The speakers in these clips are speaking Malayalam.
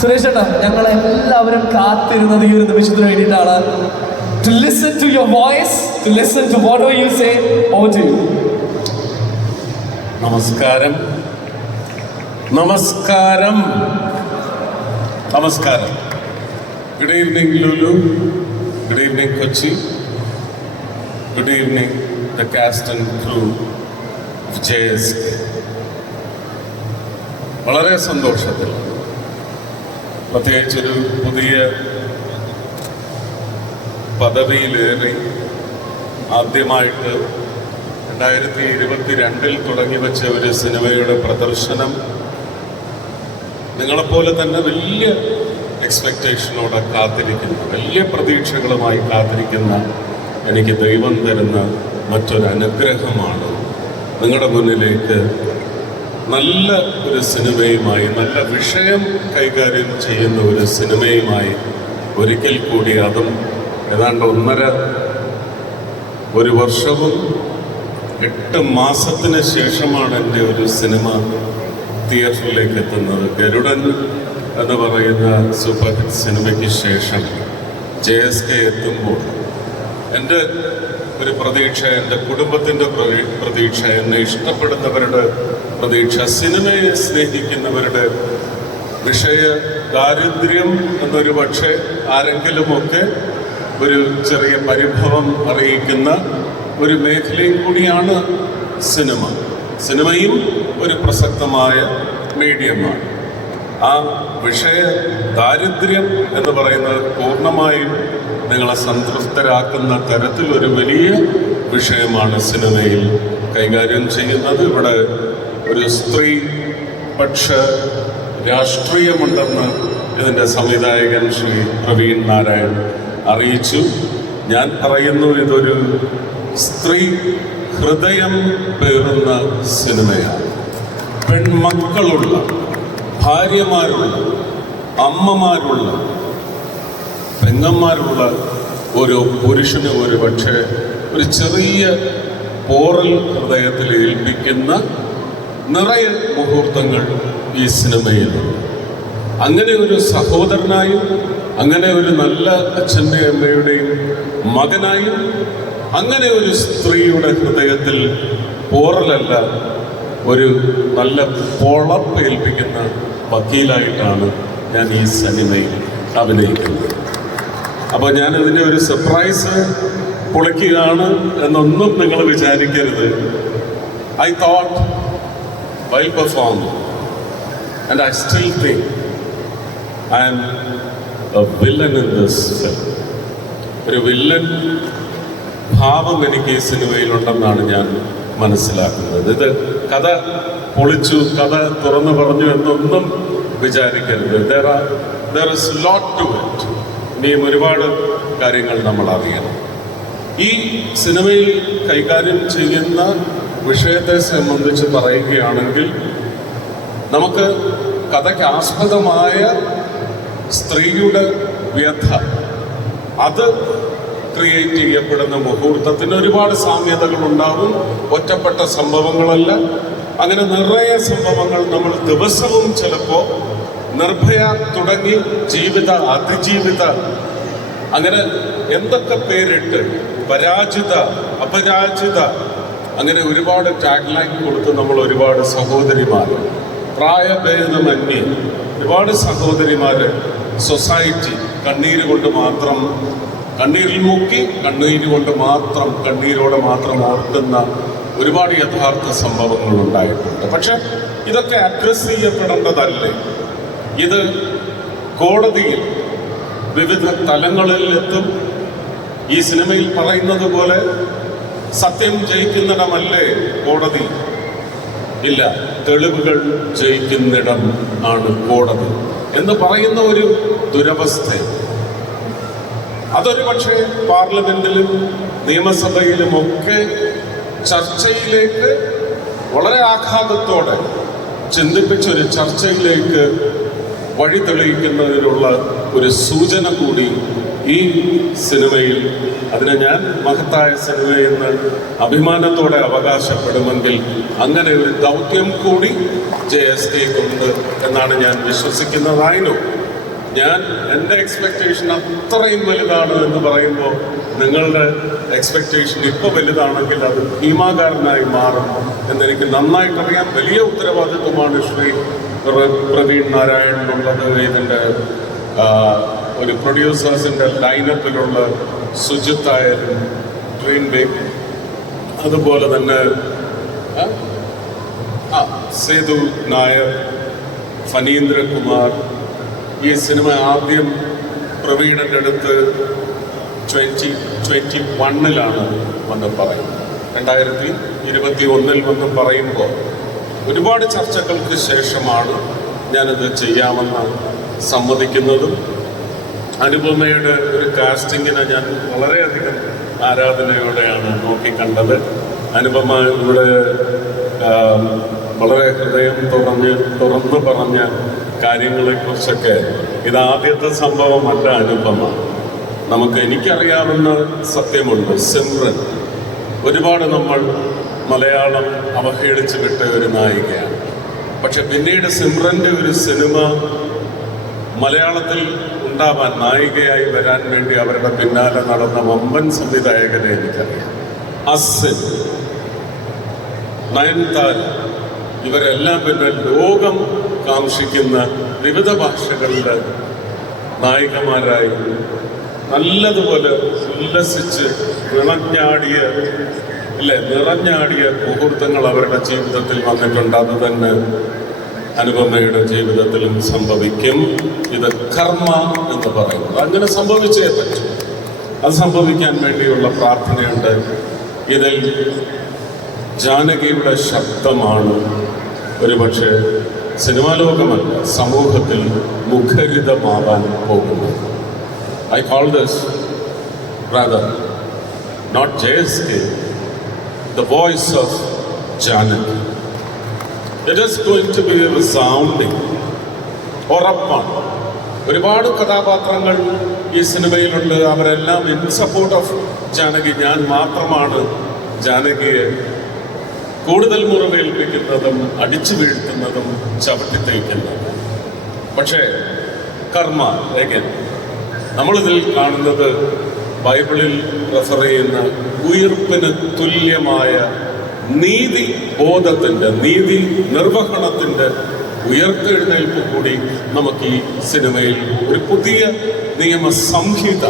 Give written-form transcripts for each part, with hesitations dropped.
സുരേഷ് ചേട്ടാ, ഞങ്ങളെല്ലാവരും കാത്തിരുന്നത് ഈ ഒരു നിമിഷത്തിന് വേണ്ടിയിട്ടാണ്. To listen to your voice, to listen to whatever you say. Over to you. നമസ്കാരം. നമസ്കാരം. നമസ്കാരം. Good evening, Lulu. Good evening, Kochi. Good evening, the cast and crew of JSK. വളരെ സന്തോഷത്തിൽ, പ്രത്യേകിച്ചൊരു പുതിയ പദവിയിലേറി ആദ്യമായിട്ട് 2022 തുടങ്ങി വെച്ച ഒരു സിനിമയുടെ പ്രദർശനം നിങ്ങളെപ്പോലെ തന്നെ വലിയ എക്സ്പെക്റ്റേഷനോടെ കാത്തിരിക്കുന്ന, വലിയ പ്രതീക്ഷകളുമായി കാത്തിരിക്കുന്ന എനിക്ക് ദൈവം തരുന്ന മറ്റൊരു അനുഗ്രഹമാണ് നിങ്ങളുടെ മുന്നിലേക്ക് നല്ല ഒരു സിനിമയുമായി, നല്ല വിഷയം കൈകാര്യം ചെയ്യുന്ന ഒരു സിനിമയുമായി ഒരിക്കൽ കൂടി, അതും ഏതാണ്ട് 1.5 വർഷവും 8 മാസത്തിന് ശേഷമാണ് എൻ്റെ ഒരു സിനിമ തിയേറ്ററിലേക്ക് എത്തുന്നത്. ഗരുഡൻ എന്ന് പറയുന്ന സൂപ്പർ ഹിറ്റ് സിനിമയ്ക്ക് ശേഷം JSK എത്തുമ്പോൾ എൻ്റെ ഒരു പ്രതീക്ഷ, എൻ്റെ കുടുംബത്തിൻ്റെ പ്രതീക്ഷ, എന്നെ ഇഷ്ടപ്പെടുന്നവരുടെ പ്രതീക്ഷ, സിനിമയെ സ്നേഹിക്കുന്നവരുടെ വിഷയ ദാരിദ്ര്യം എന്നൊരു പക്ഷേ ആരെങ്കിലുമൊക്കെ ഒരു ചെറിയ പരിഭവം അറിയിക്കുന്ന ഒരു മേഖലയും കൂടിയാണ് സിനിമ. സിനിമയും ഒരു പ്രസക്തമായ മീഡിയമാണ്. ആ വിഷയ ദാരിദ്ര്യം എന്ന് പറയുന്നത് പൂർണ്ണമായും നിങ്ങളെ സംതൃപ്തരാക്കുന്ന തരത്തിലൊരു വലിയ വിഷയമാണ് സിനിമയിൽ കൈകാര്യം ചെയ്യുന്നത്. ഇവിടെ ഒരു സ്ത്രീ പക്ഷ രാഷ്ട്രീയമുണ്ടെന്ന് ഇതിൻ്റെ സംവിധായകൻ ശ്രീ പ്രവീൺ നാരായൺ അറിയിച്ചു. ഞാൻ പറയുന്നു, ഇതൊരു സ്ത്രീ ഹൃദയം പേറുന്ന സിനിമയാണ്. പെൺമക്കളുള്ള, ഭാര്യമാരുള്ള, അമ്മമാരുള്ള, പെങ്ങന്മാരുള്ള ഓരോ പുരുഷന് ഒരു പക്ഷേ ഒരു ചെറിയ പോറൽ ഹൃദയത്തിൽ ഏൽപ്പിക്കുന്ന നിറയെ മുഹൂർത്തങ്ങൾ ഈ സിനിമയിലുണ്ട്. അങ്ങനെ ഒരു സഹോദരനായും, അങ്ങനെ ഒരു നല്ല അച്ഛൻ്റെ അമ്മയുടെയും മകനായും, അങ്ങനെ ഒരു സ്ത്രീയുടെ ഹൃദയത്തിൽ പോറലല്ല, ഒരു നല്ല പൊളപ്പേൽപ്പിക്കുന്ന വക്കീലായിട്ടാണ് ഞാൻ ഈ സിനിമയിൽ അഭിനയിക്കുന്നത്. അപ്പോൾ ഞാനിതിൻ്റെ ഒരു സർപ്രൈസ് പൊളിക്കുകയാണ് എന്നൊന്നും നിങ്ങൾ വിചാരിക്കരുത്. I thought while performing, and I still think I am a villain in this film. ഒരു വില്ലൻ ഭാവം എനിക്ക് ഈ സിനിമയിലുണ്ടെന്നാണ് ഞാൻ മനസ്സിലാക്കുന്നത്. ഇത് കഥ പൊളിച്ചു, കഥ തുറന്നു പറഞ്ഞു എന്നൊന്നും വിചാരിക്കരുത്. there is lot to it. ഇനിയും ഒരുപാട് കാര്യങ്ങൾ നമ്മൾ അറിയണം. ഈ സിനിമയിൽ കൈകാര്യം ചെയ്യുന്ന വിഷയത്തെ സംബന്ധിച്ച് പറയുകയാണെങ്കിൽ, നമുക്ക് കഥയ്ക്ക് ആസ്പദമായ സ്ത്രീയുടെ വ്യഥ, അത് ക്രിയേറ്റ് ചെയ്യപ്പെടുന്ന മുഹൂർത്തത്തിന് ഒരുപാട് സാമ്യതകളുണ്ടാകും. ഒറ്റപ്പെട്ട സംഭവങ്ങളല്ല, അങ്ങനെ നിറയെ സംഭവങ്ങൾ നമ്മൾ ദിവസവും ചിലപ്പോൾ നിർഭയ തുടങ്ങി ജീവിത, അതിജീവിത, അങ്ങനെ എന്തൊക്കെ പേരിട്ട്, പരാജിത, അപരാജിത, അങ്ങനെ ഒരുപാട് ടാഗ് ലൈൻ കൊടുത്ത് നമ്മൾ ഒരുപാട് സഹോദരിമാർ, പ്രായഭേദമന്യേ ഒരുപാട് സഹോദരിമാർ സൊസൈറ്റി കണ്ണീര് കൊണ്ട് മാത്രം, കണ്ണീരിൽ മുക്കി കണ്ണീര് കൊണ്ട് മാത്രം, കണ്ണീരോടെ മാത്രം ഓർക്കുന്ന ഒരുപാട് യഥാർത്ഥ സംഭവങ്ങൾ ഉണ്ടായിട്ടുണ്ട്. പക്ഷെ ഇതൊക്കെ അഡ്രസ് ചെയ്യപ്പെടേണ്ടതല്ലേ? ഇത് കോടതിയിൽ വിവിധ തലങ്ങളിൽ എത്തും. ഈ സിനിമയിൽ പറയുന്നത് പോലെ സത്യം ജയിക്കുന്നിടമല്ലേ കോടതി? ഇല്ല, തെളിവുകൾ ജയിക്കുന്നിടം ആണ് കോടതി എന്ന് പറയുന്ന ഒരു ദുരവസ്ഥ. അതൊരു പക്ഷേ പാർലമെന്റിലും നിയമസഭയിലുമൊക്കെ ചർച്ചയിലേക്ക് വളരെ ആഘാതത്തോടെ ചിന്തിപ്പിച്ചൊരു ചർച്ചയിലേക്ക് വഴി തെളിയിക്കുന്നതിനുള്ള ഒരു സൂചന കൂടി ഈ സിനിമയിൽ, അതിനെ ഞാൻ മഹത്തായ സിനിമയെന്ന് അഭിമാനത്തോടെ അവകാശപ്പെടുമെങ്കിൽ അങ്ങനെ ഒരു ദൗത്യം കൂടി JSK ക്കുണ്ട് എന്നാണ് ഞാൻ വിശ്വസിക്കുന്നതായിരുന്നു. എൻ്റെ എക്സ്പെക്റ്റേഷൻ അത്രയും വലുതാണ് എന്ന് പറയുമ്പോൾ നിങ്ങളുടെ എക്സ്പെക്റ്റേഷൻ ഇപ്പോൾ വലുതാണെങ്കിൽ അത് ഭീമാകാരനായി മാറും എന്നെനിക്ക് നന്നായിട്ടറിയാം. വലിയ ഉത്തരവാദിത്വമാണ് ശ്രീ പ്രവീൺ നാരായണനുള്ളത്. ഇതിൻ്റെ ഒരു പ്രൊഡ്യൂസേഴ്സിൻ്റെ ലൈനപ്പിലുള്ള സുജിത്തായാലും ട്രെയിൻ ബേക്ക്, അതുപോലെ തന്നെ സേതു നായർ, ഫനീന്ദ്രകുമാർ. ഈ സിനിമ ആദ്യം പ്രവീണിൻ്റെ അടുത്ത് 2021 വന്ന് പറയുന്നത്. 2021 വന്ന് പറയുമ്പോൾ ഒരുപാട് ചർച്ചകൾക്ക് ശേഷമാണ് ഞാനത് ചെയ്യാമെന്ന് സമ്മതിക്കുന്നതും. അനുപമയുടെ ഒരു കാസ്റ്റിങ്ങിനെ ഞാൻ വളരെയധികം ആരാധനയോടെയാണ് നോക്കിക്കണ്ടത്. അനുപമ ഇവിടെ വളരെ ഹൃദയം തുറന്നു പറഞ്ഞ കാര്യങ്ങളെക്കുറിച്ചൊക്കെ ഇതാദ്യത്തെ സംഭവമല്ല അനുപമ. എനിക്കറിയാവുന്ന സത്യമുണ്ട്, സിമ്രൻ ഒരുപാട് നമ്മൾ മലയാളം അവഹേളിച്ചു വിട്ട ഒരു നായികയാണ്. പക്ഷെ പിന്നീട് സിമ്രൻ്റെ ഒരു സിനിമ മലയാളത്തിൽ ഉണ്ടാവാൻ, നായികയായി വരാൻ വേണ്ടി അവരുടെ പിന്നാലെ നടന്ന വമ്പൻ സംവിധായകനെ എനിക്കറിയാം. അസിൻ, നയൻതാര, ഇവരെല്ലാം പിന്നെ ലോകം കാക്ഷിക്കുന്ന വിവിധ ഭാഷകളിലെ നായികമാരായി നല്ലതുപോലെ ഉല്ലസിച്ച് നിറഞ്ഞാടിയ മുഹൂർത്തങ്ങൾ അവരുടെ ജീവിതത്തിൽ വന്നിട്ടുണ്ട്. അത് തന്നെ അനുപമയുടെ ജീവിതത്തിലും സംഭവിക്കും. ഇത് കർമ്മ എന്ന് പറയുന്നത് അങ്ങനെ സംഭവിച്ചേ പറ്റും. അത് സംഭവിക്കാൻ വേണ്ടിയുള്ള പ്രാർത്ഥനയുണ്ട്. ഇതിൽ ജാനകിയുടെ ശബ്ദമാണ് ഒരുപക്ഷെ സിനിമാ ലോകമല്ല, സമൂഹത്തിൽ മുഖരിതമാവാൻ പോകുന്നത്. I call this, rather, not JSK, the voice of Janaki. It is going to be resounding. ഉറപ്പാണ്. ഒരുപാട് കഥാപാത്രങ്ങൾ ഈ സിനിമയിലുണ്ട്. അവരെല്ലാം ഇൻ സപ്പോർട്ട് ഓഫ് ജാനകി. ഞാൻ മാത്രമാണ് ജാനകിയെ കൂടുതൽ മുറിവേൽപ്പിക്കുന്നതും അടിച്ചു വീഴ്ത്തുന്നതും ചവിട്ടിത്തേക്കുന്നതും. പക്ഷേ കർമ്മ again, നമ്മളിതിൽ കാണുന്നത് ബൈബിളിൽ റെഫർ ചെയ്യുന്ന ഉയിർപ്പിന് തുല്യമായ നീതി ബോധത്തിൻ്റെ, നീതി നിർവഹണത്തിൻ്റെ ഉയർത്തെഴുന്നേൽപ്പ് കൂടി നമുക്ക് ഈ സിനിമയിൽ ഒരു പുതിയ നിയമസംഹിത,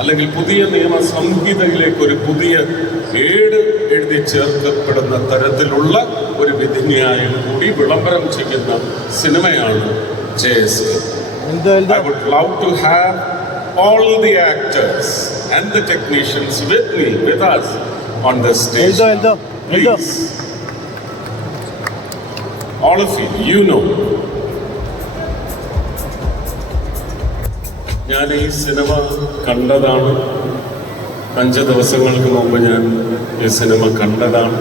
അല്ലെങ്കിൽ പുതിയ നിയമസംഹിതയിലേക്ക് ഒരു പുതിയ ഏട് എഴുതി ചേർക്കപ്പെടുന്ന തരത്തിലുള്ള ഒരു വിധിന്യായം കൂടി വിളംബരം ചെയ്യുന്ന സിനിമയാണ് JSK. I would love to have all the actors and the technicians with us on the stage. Please. All of you know. ഞാൻ ഈ സിനിമ കണ്ടതാണ്. 5 ദിവസങ്ങൾക്ക് മുമ്പ് ഞാൻ ഈ സിനിമ കണ്ടതാണ്.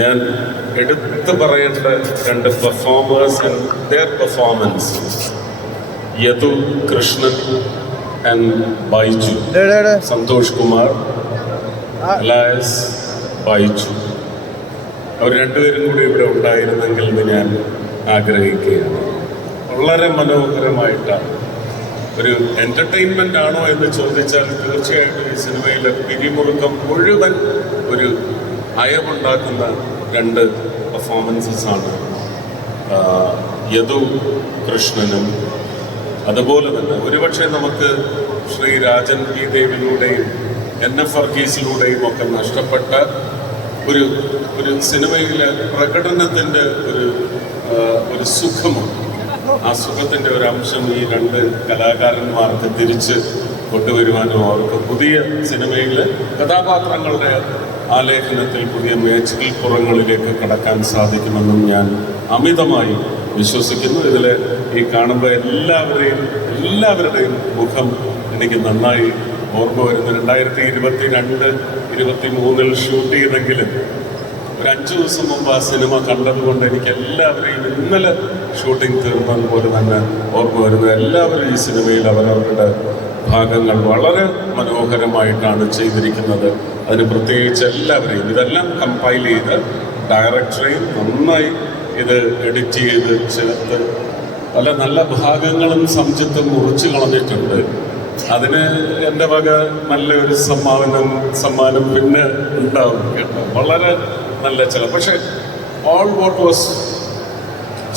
ഞാൻ എടുത്തു പറയേണ്ട 2 performers and their performance, Yadu Krishnan and Baiju, Santhosh Kumar alias Baiju. അവർ രണ്ടുപേരും കൂടി ഇവിടെ ഉണ്ടായിരുന്നെങ്കിൽ എന്ന് ഞാൻ ആഗ്രഹിക്കുകയാണ്. വളരെ മനോഹരമായിട്ടാണ്. ഒരു എൻ്റർടൈൻമെൻ്റ് ആണോ എന്ന് ചോദിച്ചാൽ തീർച്ചയായിട്ടും ഈ സിനിമയിലെ പിരിമുറുക്കം മുഴുവൻ ഒരു അയമുണ്ടാക്കുന്ന 2 പെർഫോമൻസസാണ് യദു കൃഷ്ണനും. അതുപോലെ തന്നെ ഒരുപക്ഷെ നമുക്ക് ശ്രീ രാജൻ പി ദേവിലൂടെയും NF വർഗീസിലൂടെയും ഒക്കെ നഷ്ടപ്പെട്ട ഒരു സിനിമയിലെ പ്രകടനത്തിൻ്റെ ഒരു സുഖമുണ്ട്. ആ സുഖത്തിൻ്റെ ഒരു അംശം ഈ 2 കലാകാരന്മാർക്ക് തിരിച്ച് കൊണ്ടുവരുവാനും അവർക്ക് പുതിയ സിനിമയിലെ കഥാപാത്രങ്ങളുടെ ആലേഖനത്തിൽ പുതിയ മേച്ചിൽപ്പുറങ്ങളിലേക്ക് കടക്കാൻ സാധിക്കുമെന്നും ഞാൻ അമിതമായി വിശ്വസിക്കുന്നു. ഇതിൽ ഈ കാണുമ്പോൾ എല്ലാവരുടെയും മുഖം എനിക്ക് നന്നായി ഓർമ്മ വരുന്നു. 2022-23 ഷൂട്ട് ചെയ്തെങ്കിലും ഒരു 5 ദിവസം മുമ്പ് ആ സിനിമ കണ്ടതുകൊണ്ട് എനിക്ക് എല്ലാവരെയും ഇന്നലെ ഷൂട്ടിംഗ് തീർന്നതുപോലെ തന്നെ ഓർമ്മ വരുന്നു. എല്ലാവരും ഈ സിനിമയിൽ അവരവരുടെ ഭാഗങ്ങൾ വളരെ മനോഹരമായിട്ടാണ് ചെയ്തിരിക്കുന്നത്. അതിന് പ്രത്യേകിച്ച് എല്ലാവരെയും, ഇതെല്ലാം കമ്പൈൽ ചെയ്ത് ഡയറക്ടറെയും നന്നായി ഇത് എഡിറ്റ് ചെയ്ത് ചേർത്ത് പല നല്ല ഭാഗങ്ങളും സംജിത്ത് മുറിച്ച് കളഞ്ഞിട്ടുണ്ട്. അതിന് എൻ്റെ വക നല്ലൊരു സമ്മാനം പിന്നെ ഉണ്ടാവും കേട്ടോ. വളരെ നല്ല ചില, പക്ഷേ all what was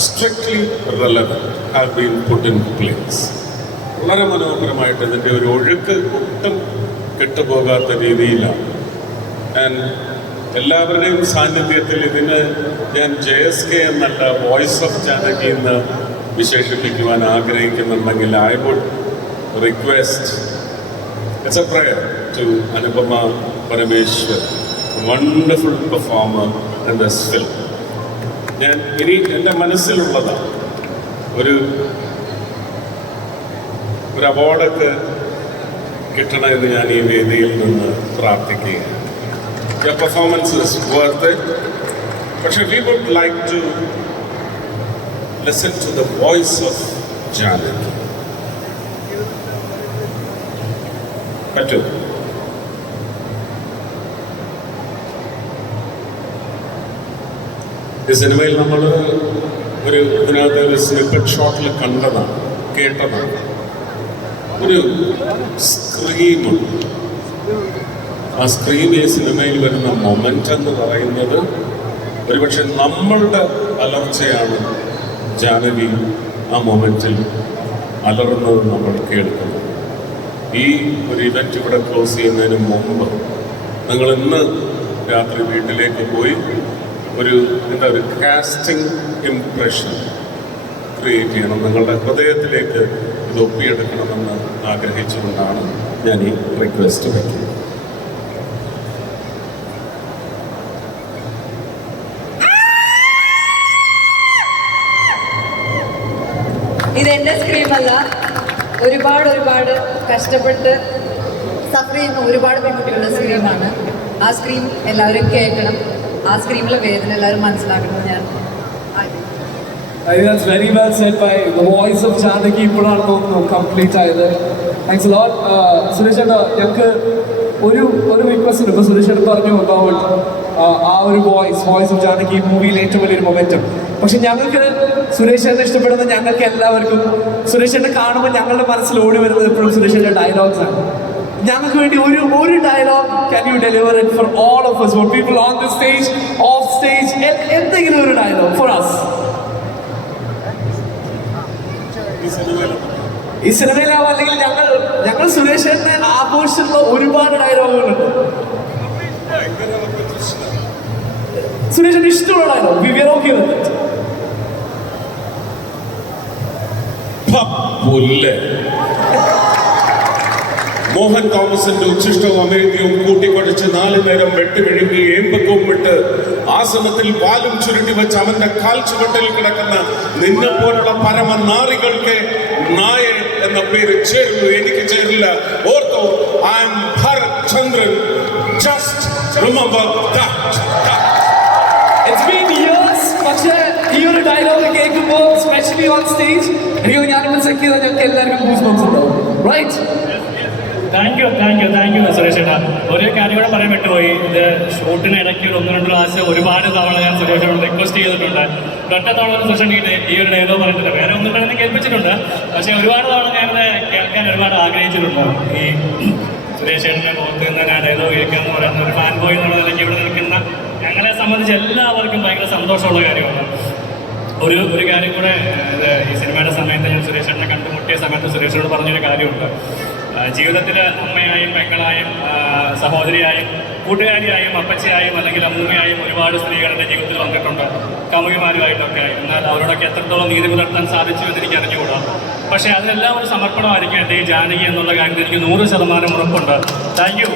strictly relevant have been put in place. വളരെ മനോഹരമായിട്ട് ഇതിൻ്റെ ഒരു ഒഴുക്ക് ഒട്ടും കെട്ടുപോകാത്ത രീതിയിലാണ്. ആൻഡ് എല്ലാവരുടെയും സാന്നിധ്യത്തിൽ ഇതിന് ഞാൻ JSK എന്നല്ല വോയിസ് ഓഫ് ജാനകി എന്ന് വിശേഷിപ്പിക്കുവാൻ ആഗ്രഹിക്കുന്നുണ്ടെങ്കിൽ I would request, it's a prayer to Anupama Parameswar, wonderful performer in this film. ഞാൻ ഇനി എൻ്റെ മനസ്സിലുള്ളതാണ് ഒരു അവാർഡൊക്കെ കിട്ടണമെന്ന് ഞാൻ ഈ വേദിയിൽ നിന്ന് പ്രാർത്ഥിക്കുകയാണ്. Your performance is worth it. പക്ഷേ we would like to listen to the voice of Janaki. പറ്റും? ഈ സിനിമയിൽ നമ്മൾ ഇതിനകത്ത് ഒരു സ്നിപ്പറ്റ് ഷോട്ടിൽ കണ്ടതാണ്, കേട്ടതാണ്. ഒരു സ്ക്രീമുണ്ട്. ആ സ്ക്രീൻ ഈ സിനിമയിൽ വരുന്ന മൊമെന്റ് എന്ന് പറയുന്നത് ഒരുപക്ഷെ നമ്മളുടെ അലർച്ചയാണ് ജാനകി ആ മൊമെന്റിൽ അലറുന്നത് നമ്മൾ കേൾക്കുന്നത്. ഈ ഒരു ഇവന്റ് ഇവിടെ ക്ലോസ് ചെയ്യുന്നതിന് മുമ്പ് നിങ്ങൾ ഇന്ന് രാത്രി വീട്ടിലേക്ക് പോയി ഒരു കാസ്റ്റിംഗ് ഇംപ്രഷൻ ക്രിയേറ്റ് ചെയ്യണം. നിങ്ങളുടെ ഹൃദയത്തിലേക്ക് ഇത് ഒപ്പിയെടുക്കണമെന്ന് ആഗ്രഹിച്ചുകൊണ്ടാണ് ഞാൻ ഈ റിക്വസ്റ്റ് വയ്ക്കുന്നത്. ഇതെന്റെ സ്ക്രീമല്ല, ഒരുപാട് കഷ്ടപ്പെട്ട് സഫർ ചെയ്യുന്ന ഒരുപാട് പെൺകുട്ടികളുടെ സ്ക്രീമാണ്. ആ സ്ക്രീം എല്ലാവരും കേൾക്കണം, ആ സ്ക്രീമിലെ വേദന എല്ലാവരും മനസ്സിലാക്കണം. ഞാൻ I think that's very well said by the voice of Janaki. ഇപ്പോഴാണ് തോന്നുന്നു കംപ്ലീറ്റ് ആയത്. Thanks a lot. സുരേഷ് ഏട്ടാ, ഞങ്ങൾക്ക് ഒരു റിക്വസ്റ്റ് ഉണ്ട്. ഇപ്പോൾ സുരേഷ് ഏട്ടൻ പറഞ്ഞു about ആ ഒരു വോയിസ് ഓഫ് ജാനകി മൂവിയിൽ ഏറ്റവും വലിയൊരു മൊമെന്റം. പക്ഷെ ഞങ്ങൾക്ക് സുരേഷ് ഏട്ടനെ ഇഷ്ടപ്പെടുന്ന ഞങ്ങൾക്ക് എല്ലാവർക്കും സുരേഷ് ഏട്ടനെ കാണുമ്പോൾ ഞങ്ങളുടെ മനസ്സിൽ ഓടി വരുന്നത് എപ്പോഴും സുരേഷ് ഏട്ടൻ്റെ ഡയലോഗ്സ് ആണ്. ഞങ്ങൾക്ക് വേണ്ടി ഒരു dialogue can you deliver it for all of us, for people on the stage, off stage, എന്തെങ്കിലും ഒരു ഡയലോഗ് ഫോർ us. ഈ സിനിമയിലാവും, അല്ലെങ്കിൽ ഞങ്ങൾ സുരേഷ് ഏട്ടനെ ആഘോഷിച്ചിട്ടുള്ള ഒരുപാട് ഡയലോഗുകളുണ്ട്. സുരേഷ് ഏട്ടന് ഇഷ്ടമുള്ള dialogue we are okay with it. Mohan തോമസിന്റെ ഉച്ഛിഷ്ടവും അമേദ്യവും കൂട്ടിക്കൊടിച്ച് 4 നേരം വെട്ടുകിഴുങ്ങി ഏമ്പക്കവും വിട്ട് ആസനത്തിൽ പാലും ചുരുട്ടി വെച്ച് അവന്റെ കാൽ ചുവട്ടിൽ കിടക്കുന്ന നിന്നെപ്പോലുള്ള പരമനാറികൾക്ക് നായ എന്ന പേര് ചേരുന്നു, എനിക്ക് ചേരില്ല. ഓർത്തോ, I am Bharath Chandran. Just remember that. It's been years, പക്ഷേ ഈ ഒരു ഡയലോഗ് കേൾക്കുമ്പോൾ സ്പെഷ്യലി ഓൺ സ്റ്റേജ് എനിക്ക് ഞാനിപ്പോൾ ചെക്ക് ചെയ്താൽ ഞങ്ങൾക്ക് എല്ലാവർക്കും ഗൂസ് ബംസ് ഉണ്ടാവും, റൈറ്റ്? താങ്ക് യു സുരേഷ് ഏട്ടാ. ഒരു കാര്യം കൂടെ പറയാൻ വിട്ടുപോയി. ഇത് ഷൂട്ടിന് ഇടയ്ക്ക് 1-2 പ്രാവശ്യം ഒരുപാട് തവണ ഞാൻ സുരേഷിനോട് റിക്വസ്റ്റ് ചെയ്തിട്ടുണ്ട്. ഒറ്റ തവണ സുരേഷ് ഈ ഒരു ഡയലോഗ് പറഞ്ഞിട്ടില്ല, വേറെ ഒന്നും തന്നെ കേൾപ്പിച്ചിട്ടുണ്ട്. പക്ഷേ ഒരുപാട് തവണ ഞാനത് കേൾക്കാൻ ഒരുപാട് ആഗ്രഹിച്ചിട്ടുണ്ട്. ഈ സുരേഷ് ഏട്ടൻ്റെ മുഖത്ത് നിന്ന് ഞാൻ ഡയലോഗ് കേൾക്കുക എന്ന് പറയുന്ന ഒരു ഫാൻ ബോയ് എന്നുള്ള നിലയ്ക്ക് ഇവിടെ നിൽക്കുന്ന ഞങ്ങളെ സംബന്ധിച്ച് എല്ലാവർക്കും ഭയങ്കര സന്തോഷമുള്ള കാര്യമാണ്. ഒരു കാര്യം കൂടെ, ഈ സിനിമയുടെ സമയത്ത് ഞാൻ സുരേഷ് ഏട്ടനെ കണ്ടുമുട്ടിയ സമയത്ത് സുരേഷിനോട് പറഞ്ഞൊരു കാര്യമുണ്ട്. ജീവിതത്തിൽ അമ്മയായും പെങ്ങളായും സഹോദരിയായും കൂട്ടുകാരിയായും അപ്പച്ചയായും അല്ലെങ്കിൽ അമ്മൂമ്മയായും ഒരുപാട് സ്ത്രീകളുടെ ജീവിതത്തിൽ വന്നിട്ടുണ്ട്, കാമുകിമാരുമായിട്ടൊക്കെ. എന്നാൽ അവരോടൊക്കെ എത്രത്തോളം നീതി പുലർത്താൻ സാധിച്ചു എന്ന് എനിക്ക് അറിഞ്ഞുകൂടാ. പക്ഷേ അതിനെല്ലാം ഒരു സമർപ്പണമായിരിക്കും എൻ്റെ ഈ ജാനകി എന്നുള്ള കാര്യത്തിൽ എനിക്ക് 100% ഉറപ്പുണ്ട്. Thank you.